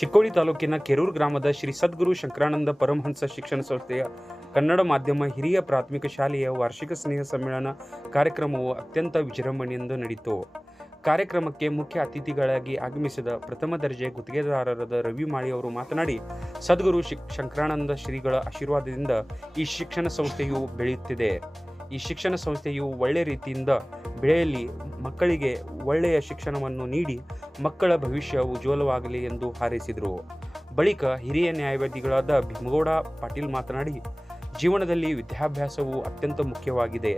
ಚಿಕ್ಕೋಡಿ ತಾಲೂಕಿನ ಕೆರೂರು ಗ್ರಾಮದ ಶ್ರೀ ಸದ್ಗುರು ಶಂಕರಾನಂದ ಪರಮಹಂಸ ಶಿಕ್ಷಣ ಸಂಸ್ಥೆಯ ಕನ್ನಡ ಮಾಧ್ಯಮ ಹಿರಿಯ ಪ್ರಾಥಮಿಕ ಶಾಲೆಯ ವಾರ್ಷಿಕ ಸ್ನೇಹ ಸಮ್ಮೇಳನ ಕಾರ್ಯಕ್ರಮವು ಅತ್ಯಂತ ವಿಜೃಂಭಣೆಯಿಂದ ನಡೆಯಿತು ಕಾರ್ಯಕ್ರಮಕ್ಕೆ ಮುಖ್ಯ ಅತಿಥಿಗಳಾಗಿ ಆಗಮಿಸಿದ ಪ್ರಥಮ ದರ್ಜೆ ಗುತ್ತಿಗೆದಾರರಾದ ರವಿ ಮಾಳಿ ಅವರು ಮಾತನಾಡಿ, ಸದ್ಗುರು ಶಿಕ್ ಶಂಕರಾನಂದ ಶ್ರೀಗಳ ಆಶೀರ್ವಾದದಿಂದ ಈ ಶಿಕ್ಷಣ ಸಂಸ್ಥೆಯು ಬೆಳೆಯುತ್ತಿದೆ. ಈ ಶಿಕ್ಷಣ ಸಂಸ್ಥೆಯು ಒಳ್ಳೆಯ ರೀತಿಯಿಂದ ಬೆಳೆಯಲಿ ಮಕ್ಕಳಿಗೆ ಒಳ್ಳೆಯ ಶಿಕ್ಷಣವನ್ನು ನೀಡಿ ಮಕ್ಕಳ ಭವಿಷ್ಯ ಉಜ್ವಲವಾಗಲಿ ಎಂದು ಹಾರೈಸಿದರು. ಬಳಿಕ ಹಿರಿಯ ನ್ಯಾಯವಾದಿಗಳಾದ ಭೀಮಗೌಡ ಪಾಟೀಲ್ ಮಾತನಾಡಿ, ಜೀವನದಲ್ಲಿ ವಿದ್ಯಾಭ್ಯಾಸವು ಅತ್ಯಂತ ಮುಖ್ಯವಾಗಿದೆ.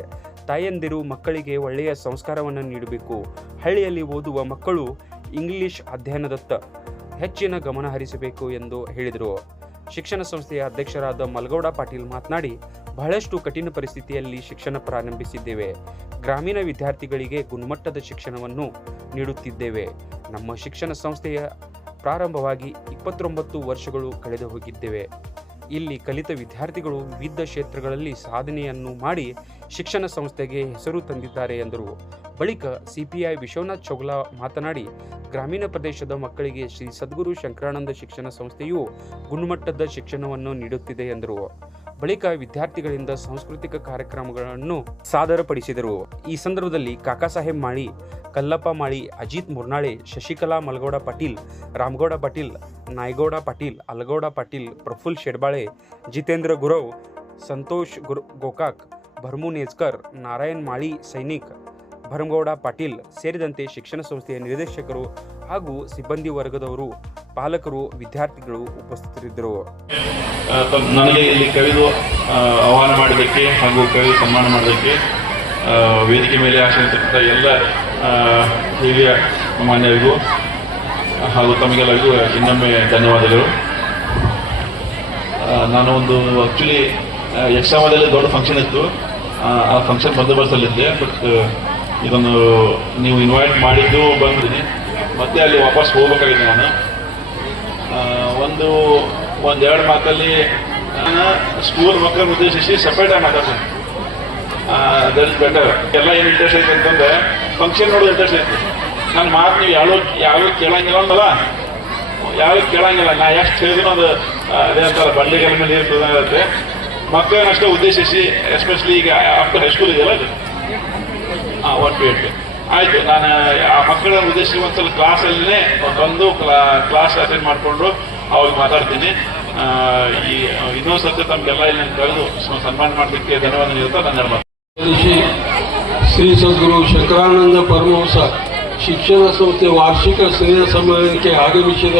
ತಾಯಂದಿರು ಮಕ್ಕಳಿಗೆ ಒಳ್ಳೆಯ ಸಂಸ್ಕಾರವನ್ನು ನೀಡಬೇಕು. ಹಳ್ಳಿಯಲ್ಲಿ ಓದುವ ಮಕ್ಕಳು ಇಂಗ್ಲಿಷ್ ಅಧ್ಯಯನದತ್ತ ಹೆಚ್ಚಿನ ಗಮನ ಹರಿಸಬೇಕು ಎಂದು ಹೇಳಿದರು. ಶಿಕ್ಷಣ ಸಂಸ್ಥೆಯ ಅಧ್ಯಕ್ಷರಾದ ಮಲ್ಗೌಡ ಪಾಟೀಲ್ ಮಾತನಾಡಿ ಬಹಳಷ್ಟು ಕಠಿಣ ಪರಿಸ್ಥಿತಿಯಲ್ಲಿ ಶಿಕ್ಷಣ ಪ್ರಾರಂಭಿಸಿದ್ದೇವೆ. ಗ್ರಾಮೀಣ ವಿದ್ಯಾರ್ಥಿಗಳಿಗೆ ಗುಣಮಟ್ಟದ ಶಿಕ್ಷಣವನ್ನು ನೀಡುತ್ತಿದ್ದೇವೆ. ನಮ್ಮ ಶಿಕ್ಷಣ ಸಂಸ್ಥೆಯ ಪ್ರಾರಂಭವಾಗಿ ಇಪ್ಪತ್ತೊಂಬತ್ತು ವರ್ಷಗಳು ಕಳೆದು ಹೋಗಿದ್ದೇವೆ. ಇಲ್ಲಿ ಕಲಿತ ವಿದ್ಯಾರ್ಥಿಗಳು ವಿವಿಧ ಕ್ಷೇತ್ರಗಳಲ್ಲಿ ಸಾಧನೆಯನ್ನು ಮಾಡಿ ಶಿಕ್ಷಣ ಸಂಸ್ಥೆಗೆ ಹೆಸರು ತಂದಿದ್ದಾರೆ ಎಂದರು. ಬಳಿಕ ಸಿಪಿಐ ವಿಶ್ವನಾಥ್ ಚೌಗ್ಲಾ ಮಾತನಾಡಿ, ಗ್ರಾಮೀಣ ಪ್ರದೇಶದ ಮಕ್ಕಳಿಗೆ ಶ್ರೀ ಸದ್ಗುರು ಶಂಕರಾನಂದ ಶಿಕ್ಷಣ ಸಂಸ್ಥೆಯು ಗುಣಮಟ್ಟದ ಶಿಕ್ಷಣವನ್ನು ನೀಡುತ್ತಿದೆ ಎಂದರು. ಬಳಿಕ ವಿದ್ಯಾರ್ಥಿಗಳಿಂದ ಸಾಂಸ್ಕೃತಿಕ ಕಾರ್ಯಕ್ರಮಗಳನ್ನು ಸಾದರಪಡಿಸಿದರು. ಈ ಸಂದರ್ಭದಲ್ಲಿ ಕಾಕಾ ಸಾಹೇಬ್ ಮಾಳಿ, ಕಲ್ಲಪ್ಪ ಮಾಳಿ, ಅಜಿತ್ ಮುರ್ನಾಳೆ, ಶಶಿಕಲಾ ಮಲಗೌಡ ಪಾಟೀಲ್, ರಾಮಗೌಡ ಪಾಟೀಲ್, ನಾಯಗೌಡ ಪಾಟೀಲ್, ಅಲಗೌಡ ಪಾಟೀಲ್, ಪ್ರಫುಲ್ ಶೆಡ್ಬಾಳೆ, ಜಿತೇಂದ್ರ ಗುರವ್, ಸಂತೋಷ್ ಗುರು, ಗೋಕಾಕ್, ಭರ್ಮು ನೇಜ್ಕರ್, ನಾರಾಯಣ್ ಮಾಳಿ ಸೈನಿಕ್, ಭರಮಗೌಡ ಪಾಟೀಲ್ ಸೇರಿದಂತೆ ಶಿಕ್ಷಣ ಸಂಸ್ಥೆಯ ನಿರ್ದೇಶಕರು ಹಾಗೂ ಸಿಬ್ಬಂದಿ ವರ್ಗದವರು, ಪಾಲಕರು, ವಿದ್ಯಾರ್ಥಿಗಳು ಉಪಸ್ಥಿತರಿದ್ದರು. ನನಗೆ ಇಲ್ಲಿ ಕವಿದು ಆಹ್ವಾನ ಮಾಡಿದ್ದಕ್ಕೆ ಹಾಗೂ ಕವಿ ಸನ್ಮಾನ ಮಾಡೋದಕ್ಕೆ ವೇದಿಕೆ ಮೇಲೆ ಆಶ್ರಯಿಸಿರ್ತಕ್ಕಂಥ ಎಲ್ಲ ಹಿರಿಯ ಮಾನ್ಯರಿಗೂ, ಹಾಗೂ ತಮಗೆಲ್ಲರಿಗೂ ಇನ್ನೊಮ್ಮೆ ಧನ್ಯವಾದಗಳು. ನಾನು ಒಂದು ಆಕ್ಚುಲಿ ಯಕ್ಷಾಮದಲ್ಲಿ ದೊಡ್ಡ ಫಂಕ್ಷನ್ ಇತ್ತು. ಆ ಫಂಕ್ಷನ್ ಬಂದೋಬಸ್ತಲ್ಲಿದ್ದೆ ಬಟ್ ಇದೊಂದು ನೀವು ಇನ್ವೈಟ್ ಮಾಡಿದ್ದು ಬಂದಿದ್ದೀನಿ. ಮತ್ತೆ ಅಲ್ಲಿ ವಾಪಸ್ ಹೋಗ್ಬೇಕಾಗಿದೆ ನಾನು. ಒಂದು, ಒಂದೆರಡು ಮಾತಲ್ಲಿ, ನಾನು ಸ್ಕೂಲ್ ಮಕ್ಕಳನ್ನ ಉದ್ದೇಶಿಸಿ ಸಪ್ರೇಟ್ ಆಗಿ ಮಾತಾಡ್ತೀನಿ. ದಟ್ ಇಸ್ ಬೆಟರ್ ಎಲ್ಲ ಏನು ಇಂಟ್ರೆಸ್ಟ್ ಐತೆ ಅಂತಂದ್ರೆ ಫಂಕ್ಷನ್ ನೋಡೋದು ಇಂಟ್ರೆಸ್ಟ್ ಐತೆ. ನನ್ನ ಮಾತು ನೀವು ಯಾವ ಯಾವ ಕೇಳಂಗಿಲ್ಲ ಅಂತಲ್ಲ ಯಾವ ಕೇಳಂಗಿಲ್ಲ. ನಾ ಎಷ್ಟು ಹೇಳಿದ್ರು ಅದು ಅದೇ ಅಂತಾರ ಬಂಡೆಗಳ ಮೇಲೆ ನೀರು ಇರುತ್ತೆ ಮಕ್ಕಳನ್ನಷ್ಟೇ ಉದ್ದೇಶಿಸಿ ಎಸ್ಪೆಷಲಿ ಈಗ ಆಫ್ಟರ್ ಹೈಸ್ಕೂಲ್ ಇದೆಯಲ್ಲ ಅದು? ಒನ್ ಟು ಏಟ್ ಆಯ್ತು, ನಾನು, ಆ, ಮಕ್ಕಳನ್ನು ಉದ್ದೇಶಿಸಿ ಒಂದ್ಸಲ ಕ್ಲಾಸಲ್ಲೇ ಬಂದು ಕ್ಲಾಸ್ ಅಟೆಂಡ್ ಮಾಡಿಕೊಂಡು ಅವಾಗ ಮಾತಾಡ್ತೀನಿ. ಈ, ಇನ್ನೊಂದು ಸತ್ಯ ತಮಗೆಲ್ಲ ಇಲ್ಲಿ ಕರೆದು ಸನ್ಮಾನ ಮಾಡಲಿಕ್ಕೆ ಧನ್ಯವಾದ ನೀಡುತ್ತಾ ನನ್ನ ಶ್ರೀ ಸದ್ಗುರು ಶಂಕರಾನಂದ ಪರಮಹಂಸ ಶಿಕ್ಷಣ ಸಂಸ್ಥೆ ವಾರ್ಷಿಕ ಸ್ನೇಹ ಸಮ್ಮೇಳನಕ್ಕೆ ಆಗಮಿಸಿದ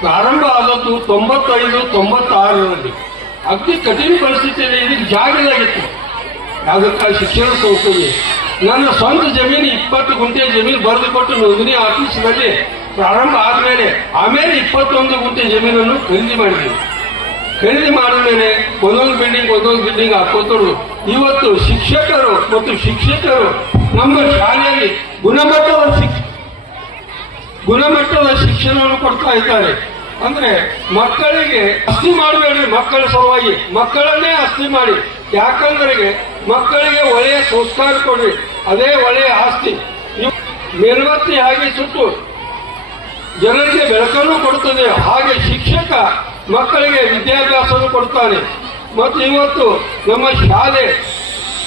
ಪ್ರಾರಂಭ ಆದದ್ದು ತೊಂಬತ್ತೈದು, ತೊಂಬತ್ತಾರರಲ್ಲಿ. ಅಗ್ನಿ ಕಠಿಣ ಪರಿಸ್ಥಿತಿಯಲ್ಲಿ ಇದಕ್ಕೆ ಜಾಗದಾಗಿತ್ತು ಅದಕ್ಕೆ ಶಿಕ್ಷಣ ಸಂಸ್ಥೆಗೆ. ನನ್ನ ಸ್ವಂತ ಜಮೀನು ಇಪ್ಪತ್ತು ಗುಂಟೆ ಜಮೀನು ಬರೆದು ಕೊಟ್ಟು ನೋಂದಣಿ ಆಫೀಸ್ನಲ್ಲಿ ಪ್ರಾರಂಭ ಆದಮೇಲೆ ಆಮೇಲೆ ಇಪ್ಪತ್ತೊಂದು ಗುಂಟೆ ಜಮೀನನ್ನು ಖರೀದಿ ಮಾಡಿದೆ. ಖರೀದಿ ಮಾಡಿದ ಮೇಲೆ ಒಂದೊಂದು ಬಿಲ್ಡಿಂಗ್ ಒಂದೊಂದು ಬಿಲ್ಡಿಂಗ್ ಹಾಕೋತರು ಇವತ್ತು ಶಿಕ್ಷಕರು ಮತ್ತು ಶಿಕ್ಷಕರು ನಮ್ಮ ಶಾಲೆಯಲ್ಲಿ ಗುಣಮಟ್ಟದ ಶಿಕ್ಷ, ಗುಣಮಟ್ಟದ ಶಿಕ್ಷಣವನ್ನು ಕೊಡ್ತಾ ಇದ್ದಾರೆ. ಅಂದ್ರೆ ಮಕ್ಕಳಿಗೆ ಅಸ್ತಿ ಮಾಡಬೇಡ್ರಿ ಮಕ್ಕಳ ಸಲುವಾಗಿ. ಮಕ್ಕಳನ್ನೇ ಅಸ್ತಿ ಮಾಡಿ. ಯಾಕಂದ್ರೆ ಮಕ್ಕಳಿಗೆ ಒಳ್ಳೆಯ ಸಂಸ್ಕಾರ ಕೊಡ್ರಿ. ಅದೇ ಒಳ್ಳೆಯ ಆಸ್ತಿ. ಮೇಲ್ವತ್ತಿ ಹಾಗೆ ಸುಟ್ಟು ಜನರಿಗೆ ಬೆಳಕನ್ನು ಕೊಡುತ್ತದೆ. ಹಾಗೆ ಶಿಕ್ಷಕ ಮಕ್ಕಳಿಗೆ ವಿದ್ಯಾಭ್ಯಾಸವನ್ನು ಕೊಡ್ತಾನೆ. ಮತ್ತು ಇವತ್ತು ನಮ್ಮ ಶಾಲೆ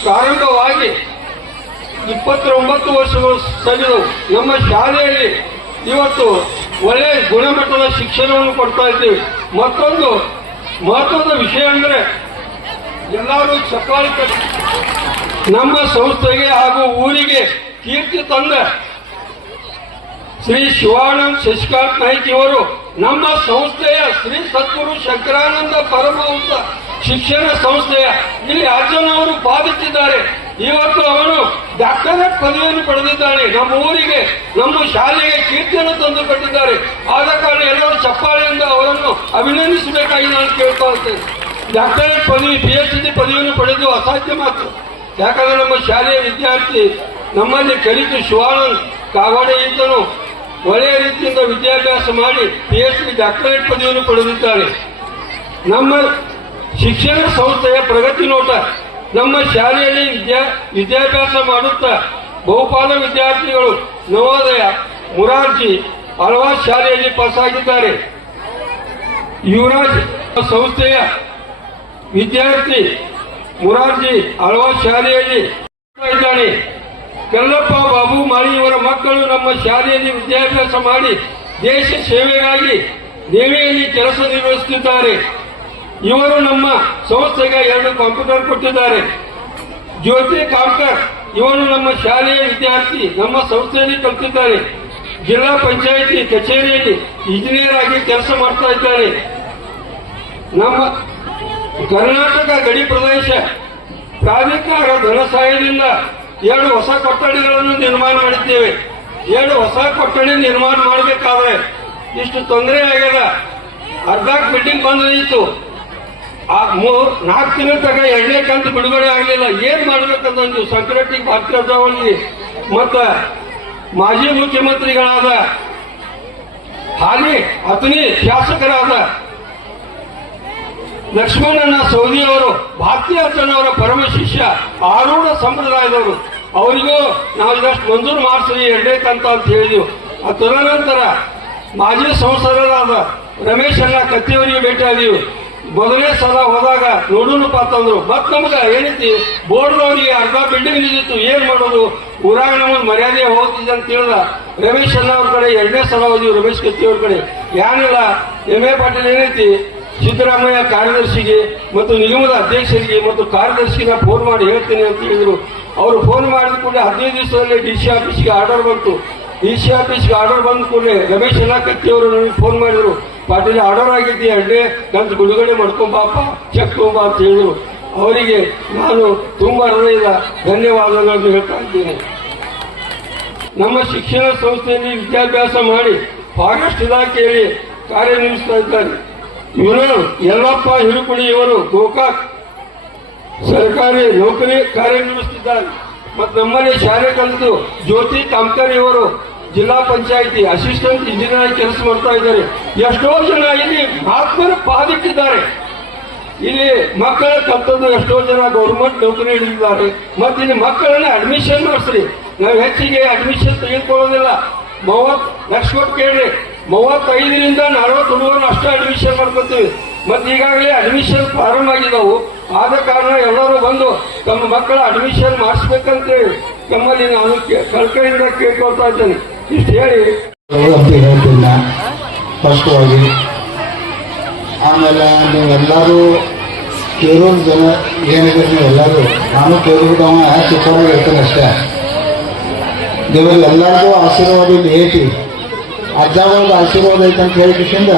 ಪ್ರಾರಂಭವಾಗಿ ಇಪ್ಪತ್ತೊಂಬತ್ತು ವರ್ಷಗಳು ಸರಿದವು ನಮ್ಮ ಶಾಲೆಯಲ್ಲಿ ಇವತ್ತು ಒಳ್ಳೆಯ ಗುಣಮಟ್ಟದ ಶಿಕ್ಷಣವನ್ನು ಕೊಡ್ತಾ ಇದ್ದೀವಿ. ಮತ್ತೊಂದು ಮಹತ್ವದ ವಿಷಯ ಅಂದರೆ ಎಲ್ಲರೂ ಚಪ್ಪಾಳಿ ನಮ್ಮ ಸಂಸ್ಥೆಗೆ ಹಾಗೂ ಊರಿಗೆ ಕೀರ್ತಿ ತಂದ ಶ್ರೀ ಶಿವಾನಂದ್ ಶಶಿಕಾಂತ್ ನಾಯ್ಕ್ ಇವರು ನಮ್ಮ ಸಂಸ್ಥೆಯ ಶ್ರೀ ಸದ್ಗುರು ಶಂಕರಾನಂದ ಪರಮಹಂಸ ಶಿಕ್ಷಣ ಸಂಸ್ಥೆಯ ಇಲ್ಲಿ ಅರ್ಜುನ್ ಅವರು ಬಾಧಿಸಿದ್ದಾರೆ ಇವತ್ತು ಅವನು ಡಾಕ್ಟರೇಟ್ ಪದವಿಯನ್ನು ಪಡೆದಿದ್ದಾನೆ. ನಮ್ಮ ಊರಿಗೆ, ನಮ್ಮ ಶಾಲೆಗೆ ಕೀರ್ತಿಯನ್ನು ತಂದು ಕೊಟ್ಟಿದ್ದಾರೆ. ಆದ ಕಾರಣ ಎಲ್ಲರೂ ಚಪ್ಪಾಳೆಯಿಂದ ಅವರನ್ನು ಅಭಿನಂದಿಸಬೇಕಾಗಿ ನಾನು ಕೇಳ್ತಾ ಇರ್ತೇನೆ ಡಾಕ್ಟರೇಟ್ ಪದವಿ ಪಿ ಎಚ್ ಡಿ ಪದವಿಯನ್ನು ಪಡೆದು ಅಸಾಧ್ಯ ಮಾತು. ಯಾಕಂದ್ರೆ ನಮ್ಮ ಶಾಲೆಯ ವಿದ್ಯಾರ್ಥಿ ನಮ್ಮಲ್ಲಿ ಕಲಿತು ಶಿವಾನಂದ್ ಕಾಗೋಡೆ ಇದ್ದನು. ಒಳ್ಳೆಯ ರೀತಿಯಿಂದ ವಿದ್ಯಾಭ್ಯಾಸ ಮಾಡಿ ಪಿ ಎಚ್ ಡಿ ಡಾಕ್ಟರೇಟ್ ಪದವಿಯನ್ನು ಪಡೆದಿದ್ದಾರೆ ನಮ್ಮ ಶಿಕ್ಷಣ ಸಂಸ್ಥೆಯ ಪ್ರಗತಿ ನೋಟ ನಮ್ಮ ಶಾಲೆಯಲ್ಲಿ ವಿದ್ಯಾ, ವಿದ್ಯಾಭ್ಯಾಸ ಮಾಡುತ್ತಾ ಬಹುಪಾಲು ವಿದ್ಯಾರ್ಥಿಗಳು ನವೋದಯ, ಮುರಾರ್ಜಿ ಹಲವಾರು ಶಾಲೆಯಲ್ಲಿ ಪಾಸಾಗಿದ್ದಾರೆ. ಯುವರಾಜ್ ಸಂಸ್ಥೆಯ ವಿದ್ಯಾರ್ಥಿ ಮುರಾರ್ಜಿ ಹಲವಾರು ಶಾಲೆಯಲ್ಲಿ ಇದ್ದಾನೆ. ಕಲ್ಲಪ್ಪ ಬಾಬು ಮಾಳಿಯವರ ಮಕ್ಕಳು ನಮ್ಮ ಶಾಲೆಯಲ್ಲಿ ವಿದ್ಯಾಭ್ಯಾಸ ಮಾಡಿ ದೇಶ ಸೇವೆಗಾಗಿ ನೇವೆಯಲ್ಲಿ ಕೆಲಸ ನಿರ್ವಹಿಸುತ್ತಿದ್ದಾರೆ. ಇವರು ನಮ್ಮ ಸಂಸ್ಥೆಗೆ ಎರಡು ಕಂಪ್ಯೂಟರ್ ಕೊಟ್ಟಿದ್ದಾರೆ. ಜ್ಯೋತಿ ಕಾಮ್ಕರ್ ಇವನು ನಮ್ಮ ಶಾಲೆಯ ವಿದ್ಯಾರ್ಥಿ, ನಮ್ಮ ಸಂಸ್ಥೆಯಲ್ಲಿ ಕಲ್ತಿದ್ದಾರೆ. ಜಿಲ್ಲಾ ಪಂಚಾಯಿತಿ ಕಚೇರಿಯಲ್ಲಿ ಇಂಜಿನಿಯರ್ ಆಗಿ ಕೆಲಸ ಮಾಡ್ತಾ ಇದ್ದಾರೆ. ನಮ್ಮ ಕರ್ನಾಟಕ ಗಡಿ ಪ್ರದೇಶ. ಪ್ರಾಧಿಕಾರ ಧನ ಸಹಾಯದಿಂದ ಎರಡು ಹೊಸ ಕೊಠಡಿಗಳನ್ನು ನಿರ್ಮಾಣ ಮಾಡಿದ್ದೇವೆ. ಎರಡು ಹೊಸ ಕೊಠಡಿ ನಿರ್ಮಾಣ ಮಾಡಬೇಕಾದ್ರೆ ಇಷ್ಟು ತೊಂದರೆ ಆಗ್ಯದ. ಅರ್ಧ ಬಿಲ್ಡಿಂಗ್ ಬಂದ್ ನಿಂತು ಆ ಮೂರ್, ನಾಲ್ಕು ತಿಂಗಳ ತನಕ ಎರಡನೇ ಕಂತು ಬಿಡುಗಡೆ ಆಗಲಿಲ್ಲ. ಏನ್ ಮಾಡ್ಬೇಕಂತ ಸಂಕ್ರಟಿ ಭಾರತೀಯ ಮತ್ತ ಮಾಜಿ ಮುಖ್ಯಮಂತ್ರಿಗಳಾದ ಹಾಲಿ ಅತನಿ ಶಾಸಕರಾದ ಲಕ್ಷ್ಮಣನ ಸೌದಿಯವರು ಅವರ ಪರಮ ಶಿಷ್ಯ, ಆರೂಢ ಸಂಪ್ರದಾಯದವರು. ಅವರಿಗೂ ನಾವು ಇದಷ್ಟು ಮಂಜೂರು ಮಾಡಿಸಿ ಎರಡನೇ ಕಂತ ಅಂತ ಹೇಳಿದ್ವು. ತದನಂತರ ಮಾಜಿ ಸಂಸದರಾದ ರಮೇಶ್ ಅಣ್ಣ ಕತ್ತಿಯವರಿಗೆ ಭೇಟಿಯಾದೀವಿ ಮೊದಲನೇ ಸಲ ಹೋದಾಗ ನೋಡೋಣಪ್ಪ ಅಂತಂದ್ರು ಮತ್ ನಮ್ಗ ಏನೈತಿ? ಬೋರ್ಡ್ನವರಿಗೆ ಅರ್ಧ ಬಿಲ್ಡಿಂಗ್ ನಿಂತಿತ್ತು ಏನ್ ಮಾಡೋದು? ಊರಾಗ ನಮ್ಮದು ಮರ್ಯಾದೆ ಹೋಗ್ತಿದ್ದೆ ಅಂತ ಹೇಳ್ದ ರಮೇಶ್ ಅಣ್ಣ ಅವ್ರ ಕಡೆ, ಎರಡನೇ ಸಲ ಹೋದ್ವಿ ರಮೇಶ್ ಕತ್ತಿ ಅವ್ರ ಕಡೆ. ಯಾನಿಲ್ಲ ಎಂ ಎ ಪಾಟೀಲ್ ಏನೈತಿ? ಸಿದ್ದರಾಮಯ್ಯ ಕಾರ್ಯದರ್ಶಿಗೆ ಮತ್ತು ನಿಗಮದ ಅಧ್ಯಕ್ಷರಿಗೆ ಮತ್ತು ಕಾರ್ಯದರ್ಶಿನ ಫೋನ್ ಮಾಡಿ ಹೇಳ್ತೀನಿ ಅಂತ ಹೇಳಿದ್ರು. ಅವರು ಫೋನ್ ಮಾಡಿದ ಕೂಡಲೇ ಹದಿನೈದು ದಿವಸದಲ್ಲಿ ಡಿ ಸಿ ಆಫೀಸ್ಗೆ ಆರ್ಡರ್ ಬಂತು. ಡಿ ಸಿ ಆಫೀಸ್ಗೆ ಆರ್ಡರ್ ಬಂದ ಕೂಡಲೇ ರಮೇಶ್ ಅಣ್ಣಕತ್ತಿ ಅವರು ನನಗೆ ಫೋನ್ ಮಾಡಿದರು. ಪಾಟೀಲ್ ಆರ್ಡರ್ ಆಗಿದ್ದೆ ಅಡ್ಡೆ ನಂದು ಬಿಡುಗಡೆ ಮಾಡ್ಕೊಂಬಾಪ ಚೆಕ್ ತುಂಬ ಅಂತ ಹೇಳಿದರು. ಅವರಿಗೆ ನಾನು ತುಂಬ ಹೃದಯದ ಧನ್ಯವಾದಗಳನ್ನು ಹೇಳ್ತಾ ಇದ್ದೀನಿ. ನಮ್ಮ ಶಿಕ್ಷಣ ಸಂಸ್ಥೆಯಲ್ಲಿ ವಿದ್ಯಾಭ್ಯಾಸ ಮಾಡಿ ಫಾರೆಸ್ಟ್ ಇಲಾಖೆಯಲ್ಲಿ ಕಾರ್ಯನಿರ್ವಹಿಸ್ತಾ ಇದ್ದಾರೆ. ಇವರು ಯಲ್ಲಪ್ಪ ಹಿರುಕುಳಿ ಇವರು ಗೋಕಾಕ್ ಸರ್ಕಾರಿ ನೌಕರಿ ಕಾರ್ಯನಿರ್ವಹಿಸುತ್ತಿದ್ದಾರೆ. ಮತ್ತು ನಮ್ಮಲ್ಲಿ ಶಾಲೆ ಕಲಿತು ಜ್ಯೋತಿ ಕಾಮ್ಕರ್ ಇವರು ಜಿಲ್ಲಾ ಪಂಚಾಯಿತಿ ಅಸಿಸ್ಟೆಂಟ್ ಇಂಜಿನಿಯರ್ ಕೆಲಸ ಮಾಡ್ತಾ ಇದ್ದಾರೆ. ಎಷ್ಟೋ ಜನ ಇಲ್ಲಿ ಆತ್ಮರ ಪಾದಿಟ್ಟಿದ್ದಾರೆ ಇಲ್ಲಿ ಮಕ್ಕಳ ಕಲ್ತದ್ದು ಎಷ್ಟೋ ಜನ ಗೌರ್ಮೆಂಟ್ ನೌಕರಿ ಹಿಡಿದಿದ್ದಾರೆ ಮತ್ತೆ ಇಲ್ಲಿ ಮಕ್ಕಳನ್ನ ಅಡ್ಮಿಷನ್ ಮಾಡಿಸ್ರಿ. ನಾವು ಹೆಚ್ಚಿಗೆ ಅಡ್ಮಿಷನ್ ತೆಗೆದುಕೊಳ್ಳೋದಿಲ್ಲ. ಮೂವತ್ತು ಲಕ್ಷ ಕೊಟ್ಟು ಕೇಳ್ರಿ. ಮೂವತ್ತೈದರಿಂದ ನಲವತ್ತು ಹುಡುಗರು ಅಷ್ಟು ಅಡ್ಮಿಷನ್ ಮಾಡ್ಕೊತೀವಿ. ಮತ್ತೆ ಈಗಾಗಲೇ ಅಡ್ಮಿಷನ್ ಪ್ರಾರಂಭ ಆಗಿದ್ದಾವು ಆದ ಕಾರಣ ಎಲ್ಲರೂ ಬಂದು ತಮ್ಮ ಮಕ್ಕಳ ಅಡ್ಮಿಷನ್ ಮಾಡಿಸ್ಬೇಕಂತೇಳಿ ತಮ್ಮಲ್ಲಿ ನಾನು ಕಳ್ಕೆಯಿಂದ ಕೇಳ್ಕೊಳ್ತಾ ಇದ್ದೇನೆ. ಇಷ್ಟು ಹೇಳಿ. ಹೇಳ್ತಿಲ್ಲ. ಸ್ಪಷ್ಟವಾಗಿ ಆಮೇಲೆ ನೀವೆಲ್ಲರೂ ಕೇಳೋದು ಜನ ಏನಿದೆ ನೀವೆಲ್ಲರೂ, ನಾನು ಕೇಳಿಬಿಟ್ಟವ ಚಿಕ್ಕವಾಗಿ ಇರ್ತೇನೆ ಅಷ್ಟೇ. ನೀವೆಲ್ಲರಿಗೂ ಆಶೀರ್ವಾದ ಇಲ್ಲಿ ಅಜ್ಜಾವಾಗ ಆಶೀರ್ವಾದ ಐತೆ ಅಂತ ಹೇಳಿಕಿಂದ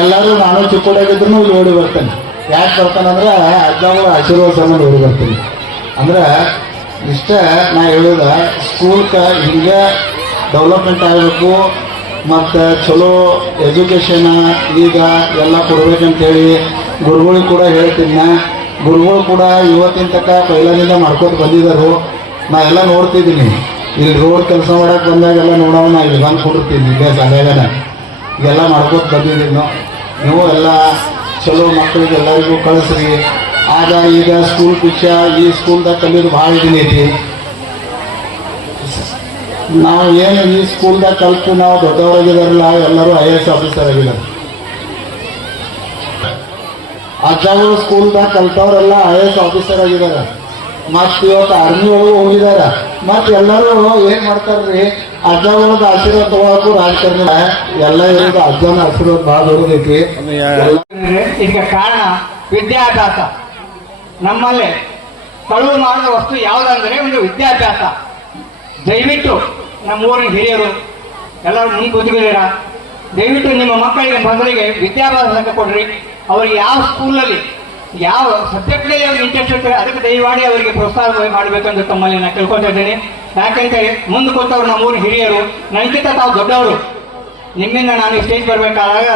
ಎಲ್ಲರೂ ನಾನು ಚಿಕ್ಕೋಡಾಗಿದ್ರು ಓಡಿ ಬರ್ತೇನೆ. ಯಾಕೆ ಬರ್ತಾನಂದ್ರೆ ಅಜ್ಜಾವಾಗ ಆಶೀರ್ವಾದ ಸಂಬಂಧ ಓಡಿ ಬರ್ತೀನಿ. ಅಂದ್ರೆ ಇಷ್ಟ ನಾ ಹೇಳೋದ ಸ್ಕೂಲ್ಗೆ ಹಿಂಗೆ ಡೆವಲಪ್ಮೆಂಟ್ ಆಗಬೇಕು, ಮತ್ತು ಚಲೋ ಎಜುಕೇಷನ್ ಈಗ ಎಲ್ಲ ಕೊಡ್ಬೇಕಂತೇಳಿ ಗುರುಗಳಿಗೆ ಕೂಡ ಹೇಳ್ತೀನಿ ಗುರುಗಳು ಕೂಡ ಇವತ್ತಿನ ತನಕ ಪೈಲಾನಿಂದ ಮಾಡ್ಕೊತ ಬಂದಿದ್ದಾರೆ. ನಾ ಎಲ್ಲ ನೋಡ್ತಿದ್ದೀನಿ. ಇಲ್ಲಿ ರೋಡ್ ಕೆಲಸ ಮಾಡಕ್ಕೆ ಬಂದಾಗೆಲ್ಲ ನೋಡೋಣ ನಾ ಇಲ್ಲಿ ಬಂದು ಕೊಡ್ತೀನಿ ಇಲ್ಲೇ ಶಾಲೆಗನ ಇದೆಲ್ಲ ಮಾಡ್ಕೋತ ಬಂದಿದ್ದೀನಿ ನಾವು. ಎಲ್ಲ ಚಲೋ ಮಕ್ಕಳಿಗೆ ಎಲ್ಲರಿಗೂ ಕಳಿಸ್ರಿ. ಆಗ ಈಗ ಸ್ಕೂಲ್ ವಿಷಯ ಈ ಸ್ಕೂಲ್ದಾಗ ಕಲಿಯೋದು ಭಾಳ ಇದೀನೈತಿ ನಾವು ಏನು ಈ ಸ್ಕೂಲ್ದಾಗ ಕಲ್ತು ನಾವು ದೊಡ್ಡವರಾಗಿದಾರಲ್ಲ, ಎಲ್ಲರೂ ಐ ಎ ಎಸ್ ಆಫೀಸರ್ ಆಗಿದ್ದಾರೆ ಅಜ್ಜಗಳು ಸ್ಕೂಲ್ದಾಗ ಕಲ್ತವ್ರೆಲ್ಲ ಐ ಎ ಎಸ್ ಆಫೀಸರ್ ಆಗಿದ್ದಾರೆ ಮತ್ತು ಇವತ್ತು ಆರ್ಮಿ ಒಳಗೆ ಹೋಗಿದಾರ. ಮತ್ ಎಲ್ಲರೂ ಏನ್ ಮಾಡ್ತಾರ್ರಿ? ಅಜ್ಜಗಳದ ಆಶೀರ್ವಾದ ತಗೋಕು ರಾಜಕಾರಣ ಎಲ್ಲ ಇರೋದು ಅಜ್ಜನ ಆಶೀರ್ವಾದ ಬಹಳ ದೊಡ್ಡದೈತಿ ಇದಕ್ಕೆ ಕಾರಣ ವಿದ್ಯಾಭ್ಯಾಸ. ನಮ್ಮಲ್ಲಿ ಕಳುವು ಮಾಡಿದ ವಸ್ತು ಯಾವ್ದಂದ್ರೆ ಒಂದು ವಿದ್ಯಾಭ್ಯಾಸ. ದಯವಿಟ್ಟು ನಮ್ಮ ಊರಿನ ಹಿರಿಯರು, ಎಲ್ಲರೂ ಮುಂದೆ ಕೂತ್ಕೊಂಡಿರ ದಯವಿಟ್ಟು ನಿಮ್ಮ ಮಕ್ಕಳಿಗೆ ಮಕ್ಕಳಿಗೆ ವಿದ್ಯಾಭ್ಯಾಸ ಕೊಡ್ರಿ. ಅವ್ರಿಗೆ ಯಾವ ಸ್ಕೂಲಲ್ಲಿ ಯಾವ ಸಬ್ಜೆಕ್ಟ್ನಲ್ಲಿ ಅವ್ರಿಗೆ ಇಂಟ್ರೆಸ್ಟ್ ಇರ್ತಾರೆ, ಅದಕ್ಕೆ ದಯವಾಡಿ ಅವರಿಗೆ ಪ್ರೋತ್ಸಾಹ ಮಾಡಬೇಕಂತ ತಮ್ಮಲ್ಲಿ ನಾನು ಕೇಳ್ಕೊತಾ ಇದ್ದೇನೆ. ಯಾಕಂದ್ರೆ ಮುಂದೆ ಕೂತವ್ರು ನಮ್ಮ ಊರು ಹಿರಿಯರು ನನಗಿಂತ ತಾವು ದೊಡ್ಡವರು. ನಿಮ್ಮಿಂದ ನಾನು ಸ್ಟೇಜ್ ಬರಬೇಕಾದಾಗ,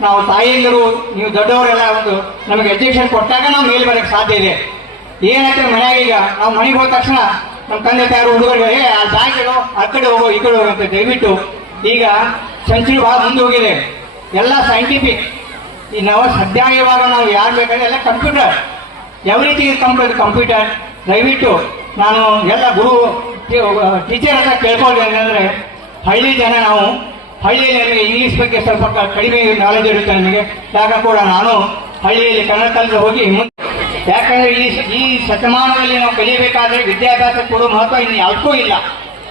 ನಾವು ತಾಯಿಯಂದರು, ನೀವು ದೊಡ್ಡವರೆಲ್ಲ ಒಂದು ನಮಗೆ ಎಜುಕೇಶನ್ ಕೊಟ್ಟಾಗ ನಾವು ಮೇಲೆ ಬರೋಕ್ಕೆ ಸಾಧ್ಯ ಇದೆ. ಏನಾಗ್ತದೆ ಮನೆಯಾಗ ಈಗ, ನಾವು ಮನೆಗೆ ಹೋದ ತಕ್ಷಣ ನಮ್ಮ ತಂದೆ ತಾಯಿರು ಹುಡುಗರಿಗೆ ಏ, ಆ ಜಾಗಗಳು ಆ ಕಡೆ ಹೋಗೋ, ಈ ಕಡೆ ಹೋಗೋ ಅಂತ ದಯವಿಟ್ಟು ಈಗ ಸೆಂಚುರಿ ಭಾಳ ಮುಂದೆ ಹೋಗಿದೆ. ಎಲ್ಲ ಸೈಂಟಿಫಿಕ್ ಈ ನಾವು ಸದ್ಯ ನಾವು ಯಾರು ಬೇಕಾದ್ರೆ ಎಲ್ಲ ಕಂಪ್ಯೂಟರ್. ಯಾವ ರೀತಿ ಕಂಪ್ಯೂಟರ್ ಕಂಪ್ಯೂಟರ್? ದಯವಿಟ್ಟು ನಾನು ಎಲ್ಲ ಗುರು ಟೀಚರ್ ಹತ್ರ ಕೇಳ್ಕೊಳ್ಳಿ ಅಂದರೆ ಹಳ್ಳಿ ಜನ ನಾವು, ಹಳ್ಳಿಯಲ್ಲಿ ನನಗೆ ಇಂಗ್ಲೀಷ್ ಬಗ್ಗೆ ಸ್ವಲ್ಪ ಕಡಿಮೆ ನಾಲೆಜ್ ಇರುತ್ತೆ ನನಗೆ ಯಾಕ ಕೂಡ ನಾನು ಹಳ್ಳಿಯಲ್ಲಿ ಕನ್ನಡ ಕಲಿತು ಹೋಗಿ ಮುಂದೆ ಯಾಕಂದ್ರೆ ಈ ಈ ಶತಮಾನದಲ್ಲಿ ನಾವು ಕಲಿಯಬೇಕಾದ್ರೆ ವಿದ್ಯಾಭ್ಯಾಸ ಕೊಡೋ ಮಹತ್ವ ಇನ್ನು ಯಾವುದಕ್ಕೂ ಇಲ್ಲ.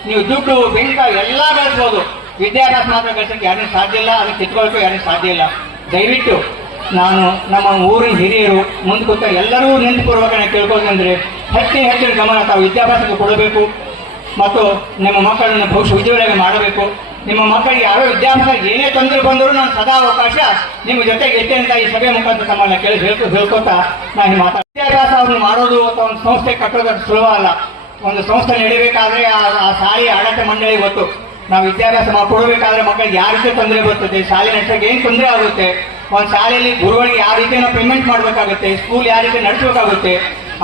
ನೀವು ದುಡ್ಡು, ಬೆಂಕ ಎಲ್ಲ ಗಳಿಸ್ಬೋದು. ವಿದ್ಯಾಭ್ಯಾಸ ಮಾತ್ರ ಯಾರಿಗೂ ಸಾಧ್ಯ ಇಲ್ಲ ಅದಕ್ಕೆ ಕಿತ್ಕೊಳ್ಳೋಕೆ ಯಾರಿಗೂ ಸಾಧ್ಯ ಇಲ್ಲ. ದಯವಿಟ್ಟು ನಾನು ನಮ್ಮ ಊರಿನ ಹಿರಿಯರು ಮುಂದೆ ಕೂತ ಎಲ್ಲರೂ ನಿಂತುಪೂರ್ವಕ ಕೇಳ್ಕೊಳ್ಳೋದಂದ್ರೆ ಹೆಚ್ಚಿನ ಹೆಚ್ಚಿನ ಗಮನ ತಾವು ವಿದ್ಯಾಭ್ಯಾಸಕ್ಕೆ ಕೊಡಬೇಕು ಮತ್ತು ನಿಮ್ಮ ಮಕ್ಕಳನ್ನು ಭವಿಷ್ಯ ಉದ್ಯೋಗ ಮಾಡಬೇಕು. ನಿಮ್ಮ ಮಕ್ಕಳಿಗೆ ಯಾರೋ ವಿದ್ಯಾಭ್ಯಾಸ ಏನೇ ತೊಂದರೆ ಬಂದರೂ ನಾನು ಸದಾ ಅವಕಾಶ ನಿಮ್ಮ ಜೊತೆಗೆ ಇದ್ದೆ ಅಂತ ಈ ಸಭೆ ಮುಖಾಂತರ ತಮ್ಮನ್ನ ಕೇಳಿ ಹೇಳ್ಕೊ, ಹೇಳ್ಕೊತಾ ನಾನು ಮಾತಾಡ ವಿದ್ಯಾಭ್ಯಾಸವನ್ನು ಮಾಡೋದು ಅಥವಾ ಒಂದು ಸಂಸ್ಥೆ ಕಟ್ಟೋದು ಸುಲಭ ಅಲ್ಲ. ಒಂದು ಸಂಸ್ಥೆ ನಡೀಬೇಕಾದ್ರೆ ಆ ಶಾಲೆಯ ಆಡಳಿತ ಮಂಡಳಿ ಗೊತ್ತು. ನಾವು ವಿದ್ಯಾಭ್ಯಾಸ ಕೊಡಬೇಕಾದ್ರೆ ಮಕ್ಕಳಿಗೆ ಯಾವ ರೀತಿ ತೊಂದರೆ ಬರ್ತದೆ. ಶಾಲೆ ನಡೆಸೋಕೆ ಏನು ತೊಂದರೆ ಆಗುತ್ತೆ? ಒಂದು ಶಾಲೆಯಲ್ಲಿ ಗುರುಗಳಿಗೆ ಯಾವ ರೀತಿ ನಾವು ಪೇಮೆಂಟ್ ಮಾಡಬೇಕಾಗುತ್ತೆ? ಸ್ಕೂಲ್ ಯಾವ ರೀತಿ ನಡೆಸಬೇಕಾಗುತ್ತೆ?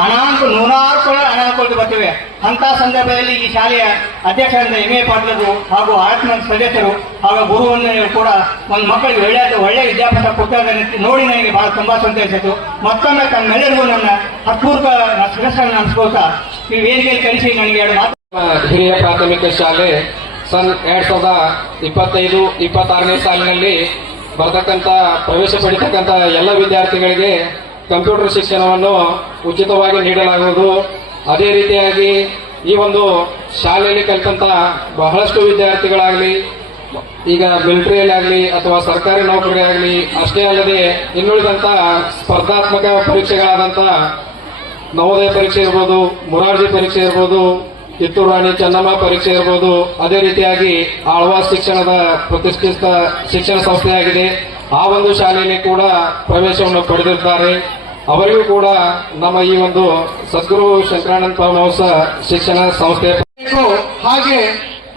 ಅನಾನುಕೂಲ ನೂರಾರು ಕೂಡ ಅನಾನುಕೂಲತೆ ಬರ್ತವೆ. ಅಂತ ಸಂದರ್ಭದಲ್ಲಿ ಈ ಶಾಲೆಯ ಅಧ್ಯಕ್ಷರಾದ ಎಂ ಎ ಪಾಟೀಲರು ಹಾಗೂ ಆತ್ಮ ಸದಸ್ಯರು ಹಾಗೂ ಗುರುವನ್ನು ಕೂಡ ಒಂದು ಮಕ್ಕಳಿಗೆ ಒಳ್ಳೆಯ ಒಳ್ಳೆಯ ವಿದ್ಯಾಭ್ಯಾಸ ಕೊಟ್ಟದನ್ನು ನೋಡಿ ನನಗೆ ಬಹಳ ತುಂಬಾ ಸಂತೋಷಿಸಿತು ಮತ್ತೊಮ್ಮೆ ತಮ್ಮೆಲ್ಲರಿಗೂ ನನ್ನ ಹತ್ಪೂರ್ವ ಸದಸ್ಯರನ್ನು ಅನಿಸ್ಕೋತಾ ಈ ವೇದಿಕೆಯಲ್ಲಿ ಕಲಿಸಿ ನನಗೆ ಎರಡು ಮಾತು. ಹಿರಿಯ ಪ್ರಾಥಮಿಕ ಶಾಲೆ ಸನ್ ಎರಡ್ ಸಾವಿರದ ಇಪ್ಪತ್ತೈದು, ಇಪ್ಪತ್ತಾರನೇ ಸಾಲಿನಲ್ಲಿ ಬರ್ತಕ್ಕಂಥ, ಪ್ರವೇಶ ಪಡಿತಕ್ಕಂಥ ಎಲ್ಲ ವಿದ್ಯಾರ್ಥಿಗಳಿಗೆ ಕಂಪ್ಯೂಟರ್ ಶಿಕ್ಷಣವನ್ನು ಉಚಿತವಾಗಿ ನೀಡಲಾಗುವುದು. ಅದೇ ರೀತಿಯಾಗಿ ಈ ಒಂದು ಶಾಲೆಯಲ್ಲಿ ಕಲಿತಂಥ ಬಹಳಷ್ಟು ವಿದ್ಯಾರ್ಥಿಗಳಾಗಲಿ, ಈಗ ಮಿಲಿಟರಿಯಲ್ಲಾಗಲಿ ಅಥವಾ ಸರ್ಕಾರಿ ನೌಕರಿ ಆಗಲಿ ಅಷ್ಟೇ ಅಲ್ಲದೆ ಇನ್ನುಳಿದಂಥ ಸ್ಪರ್ಧಾತ್ಮಕ ಪರೀಕ್ಷೆಗಳಾದಂಥ ನವೋದಯ ಪರೀಕ್ಷೆ ಇರ್ಬೋದು, ಮುರಾರ್ಜಿ ಪರೀಕ್ಷೆ ಇರ್ಬೋದು ಕಿತ್ತೂರು ರಾಣಿ ಚೆನ್ನಮ್ಮ ಪರೀಕ್ಷೆ ಇರ್ಬೋದು. ಅದೇ ರೀತಿಯಾಗಿ ಆಳ್ವಾಸ್ ಶಿಕ್ಷಣದ ಪ್ರತಿಷ್ಠಿತ ಶಿಕ್ಷಣ ಸಂಸ್ಥೆಯಾಗಿದೆ. ಆ ಒಂದು ಶಾಲೆಯಲ್ಲಿ ಕೂಡ ಪ್ರವೇಶವನ್ನು ಪಡೆದಿರ್ತಾರೆ ಅವರಿಗೂ ಕೂಡ ನಮ್ಮ ಈ ಒಂದು ಸದ್ಗುರು ಶಂಕರಾನಂದ ಪರಮಹಂಸ ಶಿಕ್ಷಣ ಸಂಸ್ಥೆ. ಹಾಗೆ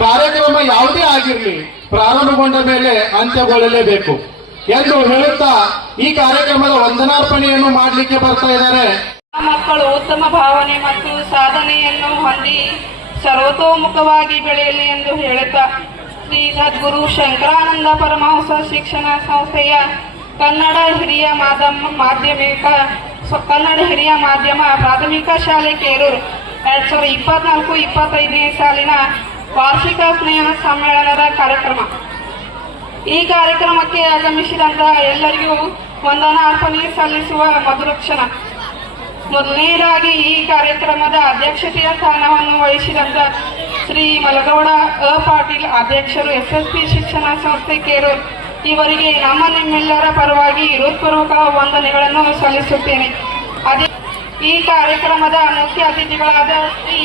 ಕಾರ್ಯಕ್ರಮ ಯಾವುದೇ ಆಗಿರಲಿ, ಪ್ರಾರಂಭಗೊಂಡ ಮೇಲೆ ಅಂತ್ಯಗೊಳ್ಳಲೇಬೇಕು ಎಂದು ಹೇಳುತ್ತಾ ಈ ಕಾರ್ಯಕ್ರಮದ ವಂದನಾರ್ಪಣೆಯನ್ನು ಮಾಡಲಿಕ್ಕೆ ಬರ್ತಾ ಇದ್ದಾರೆ. ಮಕ್ಕಳು ಉತ್ತಮ ಭಾವನೆ ಮತ್ತು ಸಾಧನೆಯನ್ನು ಹೊಂದಿ ಸರ್ವತೋಮುಖವಾಗಿ ಬೆಳೆಯಲಿ ಎಂದು ಹೇಳುತ್ತಾ ಶ್ರೀ ಸದ್ಗುರು ಶಂಕರಾನಂದ ಪರಮಹಂಸ ಶಿಕ್ಷಣ ಸಂಸ್ಥೆಯ ಕನ್ನಡ ಹಿರಿಯ ಮಾಧ್ಯಮ ಮಾಧ್ಯಮಿಕ ಕನ್ನಡ ಹಿರಿಯ ಮಾಧ್ಯಮ ಪ್ರಾಥಮಿಕ ಶಾಲೆ ಕೇರೂರು. ಎರಡ್ ಸಾವಿರದ ಇಪ್ಪತ್ನಾಲ್ಕು, ಇಪ್ಪತ್ತೈದನೇ ಸಾಲಿನ ವಾರ್ಷಿಕ ಸ್ನೇಹ ಸಮ್ಮೇಳನದ ಕಾರ್ಯಕ್ರಮ. ಈ ಕಾರ್ಯಕ್ರಮಕ್ಕೆ ಆಗಮಿಸಿದಂತಹ ಎಲ್ಲರಿಗೂ ವಂದನಾರ್ಪಣೆ ಸಲ್ಲಿಸುವ ಮಧುರ ಕ್ಷಣ ಮೊದಲನೇದಾಗಿ ಈ ಕಾರ್ಯಕ್ರಮದ ಅಧ್ಯಕ್ಷತೆಯ ಸ್ಥಾನವನ್ನು ವಹಿಸಿದಂತ ಶ್ರೀ ಮಲಗೌಡ ಅ ಪಾಟೀಲ್ ಅಧ್ಯಕ್ಷರು ಪಿ ಶಿಕ್ಷಣ ಸಂಸ್ಥೆ ಕೇರು ಇವರಿಗೆ ನಮ್ಮ ನಿಮ್ಮೆಲ್ಲರ ಪರವಾಗಿ ಹೃತ್ಪೂರ್ವಕ ವಂದನೆಗಳನ್ನು ಸಲ್ಲಿಸುತ್ತೇನೆ. ಅದೇ ಈ ಕಾರ್ಯಕ್ರಮದ ಮುಖ್ಯ ಅತಿಥಿಗಳಾದ ಶ್ರೀ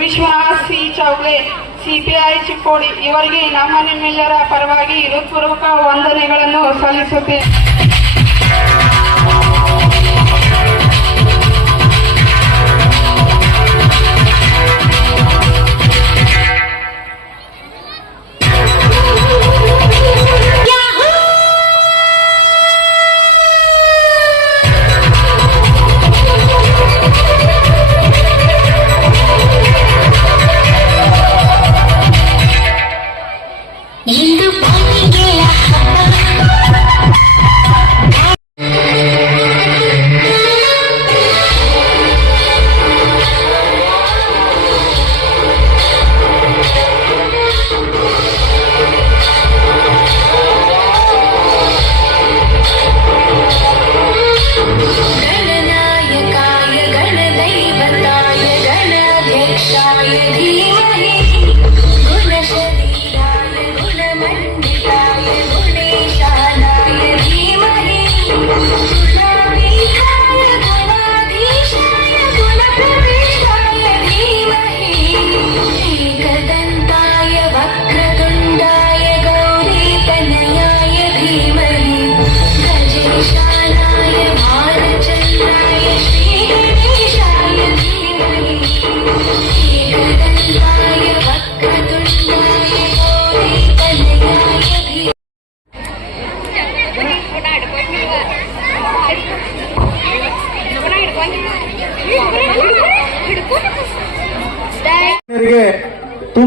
ವಿಶ್ವನಾಥ್ ಸಿ ಚೌಗ್ಲೆ ಸಿಪಿಐ ಚಿಕ್ಕೋಡಿ. ಇವರಿಗೆ ನಮ್ಮ ನಿಮ್ಮೆಲ್ಲರ ಪರವಾಗಿ ಹೃತ್ಪೂರ್ವಕ ವಂದನೆಗಳನ್ನು ಸಲ್ಲಿಸುತ್ತೇನೆ.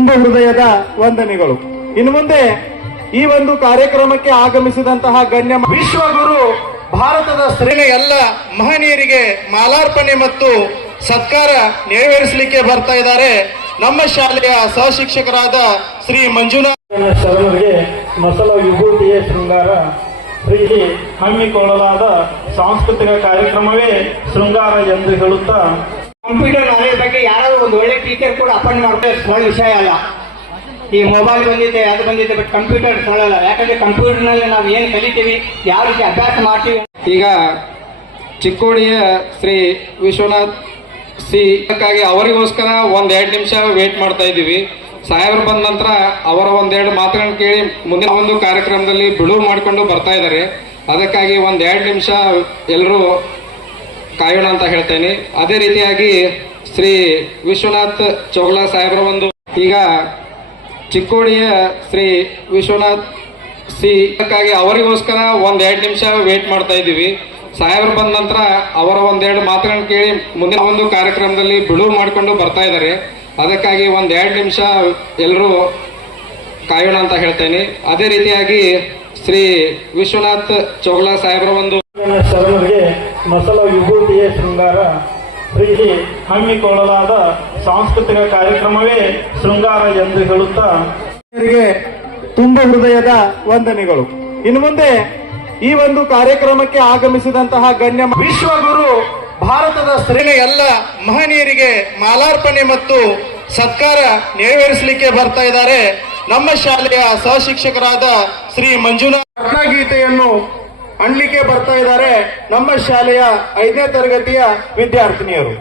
ತುಂಬ ಹೃದಯದ ವಂದನೆಗಳು. ಇನ್ನು ಮುಂದೆ ಈ ಒಂದು ಕಾರ್ಯಕ್ರಮಕ್ಕೆ ಆಗಮಿಸಿದಂತಹ ಗಣ್ಯ ವಿಶ್ವಗುರು ಭಾರತದ ಸ್ತ್ರೀ ಎಲ್ಲ ಮಹನೀಯರಿಗೆ ಮಾಲಾರ್ಪಣೆ ಮತ್ತು ಸತ್ಕಾರ ನೆರವೇರಿಸಲಿಕ್ಕೆ ಬರ್ತಾ ಇದ್ದಾರೆ. ನಮ್ಮ ಶಾಲೆಯ ಸಹಶಿಕ್ಷಕರಾದ ಶ್ರೀ ಮಂಜುನಾಥ್ ಶರಣರಿಗೆ ಮೊಸಲ ವಿಭೂತಿಯ ಶೃಂಗಾರ. ಶ್ರೀ ಹಮ್ಮಿಕೊಳ್ಳಲಾದ ಸಾಂಸ್ಕೃತಿಕ ಕಾರ್ಯಕ್ರಮವೇ ಶೃಂಗಾರ ಎಂದು ಹೇಳುತ್ತಾ ಕಂಪ್ಯೂಟರ್ ನಾಲೆಜ್ ಬಗ್ಗೆ ಯಾರಾದ್ರೂ ಒಂದು ಒಳ್ಳೆ ಟೀಚರ್ ಕೂಡ ಅಪಾಯಿಂಟ್ ಮಾಡ್ತಾರೆ ಒಳ್ಳೆ ವಿಷಯ ಅಲ್ಲ. ಈ ಮೊಬೈಲ್ ಬಂದಿದೆ, ಅದು ಬಂದಿದೆ ಬಟ್ ಕಂಪ್ಯೂಟರ್ ಸೊಳ್ಳಲ್ಲ ಯಾಕಂದ್ರೆ ಕಂಪ್ಯೂಟರ್ನಲ್ಲಿ ನಾವು ಏನು ಕಲಿತೀವಿ, ಯಾವ ರೀತಿ ಅಭ್ಯಾಸ ಮಾಡ್ತೀವಿ ಈಗ ಚಿಕ್ಕೋಡಿಯ ಶ್ರೀ ವಿಶ್ವನಾಥ್ ಸಿ, ಅದಕ್ಕಾಗಿ ಅವರಿಗೋಸ್ಕರ ಒಂದೆರಡು ನಿಮಿಷ ವೇಟ್ ಮಾಡ್ತಾ ಇದ್ದೀವಿ. ಸಾಹೇಬ್ರು ಬಂದ ನಂತರ ಅವರ ಒಂದೆರಡು ಮಾತುಗಳನ್ನ ಕೇಳಿ ಮುಂದಿನ ಒಂದು ಕಾರ್ಯಕ್ರಮದಲ್ಲಿ ಬಿಡುವು ಮಾಡಿಕೊಂಡು ಬರ್ತಾ ಇದ್ದಾರೆ. ಅದಕ್ಕಾಗಿ ಒಂದೆರಡು ನಿಮಿಷ ಎಲ್ಲರೂ ಕಾಯೋಣ ಅಂತ ಹೇಳ್ತೇನೆ. ಅದೇ ರೀತಿಯಾಗಿ ಶ್ರೀ ವಿಶ್ವನಾಥ್ ಚೌಗ್ಲಾ ಸಾಹೇಬರ ಒಂದು ಈಗ ಚಿಕ್ಕೋಡಿಯ ಶ್ರೀ ವಿಶ್ವನಾಥ್ ಸಿ ಅದಕ್ಕಾಗಿ ಅವರಿಗೋಸ್ಕರ ಒಂದ್ ಎರಡು ನಿಮಿಷ ವೇಟ್ ಮಾಡ್ತಾ ಇದ್ದೀವಿ. ಸಾಹೇಬರು ಬಂದ ನಂತರ ಅವರ ಒಂದೆರಡು ಮಾತುಗಳನ್ನ ಕೇಳಿ ಮುಂದಿನ ಒಂದು ಕಾರ್ಯಕ್ರಮದಲ್ಲಿ ಬಿಡುವು ಮಾಡಿಕೊಂಡು ಬರ್ತಾ ಇದ್ದಾರೆ. ಅದಕ್ಕಾಗಿ ಒಂದ್ ಎರಡು ನಿಮಿಷ ಎಲ್ಲರೂ ಕಾಯೋಣ ಅಂತ ಹೇಳ್ತೇನೆ. ಅದೇ ರೀತಿಯಾಗಿ ಶ್ರೀ ವಿಶ್ವನಾಥ್ ಚೌಗ್ಲಾ ಸಾಹೇಬರ ಒಂದು ಮೊಸಲ ವಿಭೂತಿಯ ಶೃಂಗಾರ. ಇಲ್ಲಿ ಹಮ್ಮಿಕೊಳ್ಳಲಾದ ಸಾಂಸ್ಕೃತಿಕ ಕಾರ್ಯಕ್ರಮವೇ ಶೃಂಗಾರ ಎಂದು ಹೇಳುತ್ತಾ ಅವರಿಗೆ ತುಂಬ ಹೃದಯದ ವಂದನೆಗಳು. ಇನ್ನು ಮುಂದೆ ಈ ಒಂದು ಕಾರ್ಯಕ್ರಮಕ್ಕೆ ಆಗಮಿಸಿದಂತಹ ಗಣ್ಯ ವಿಶ್ವಗುರು ಭಾರತದ ಸ್ತ್ರೀನ ಎಲ್ಲ ಮಹನೀಯರಿಗೆ ಮಾಲಾರ್ಪಣೆ ಮತ್ತು ಸತ್ಕಾರ ನೆರವೇರಿಸಲಿಕ್ಕೆ ಬರ್ತಾ ಇದ್ದಾರೆ. ನಮ್ಮ ಶಾಲೆಯ ಸಹಶಿಕ್ಷಕರಾದ ಶ್ರೀ ಮಂಜುನಾಥ್ ಗೀತೆಯನ್ನು ಅಣ್ಲಿಕ್ಕೆ ಬರ್ತಾ ಇದ್ದಾರೆ ನಮ್ಮ ಶಾಲೆಯ ಐದನೇ ತರಗತಿಯ ವಿದ್ಯಾರ್ಥಿನಿಯರು.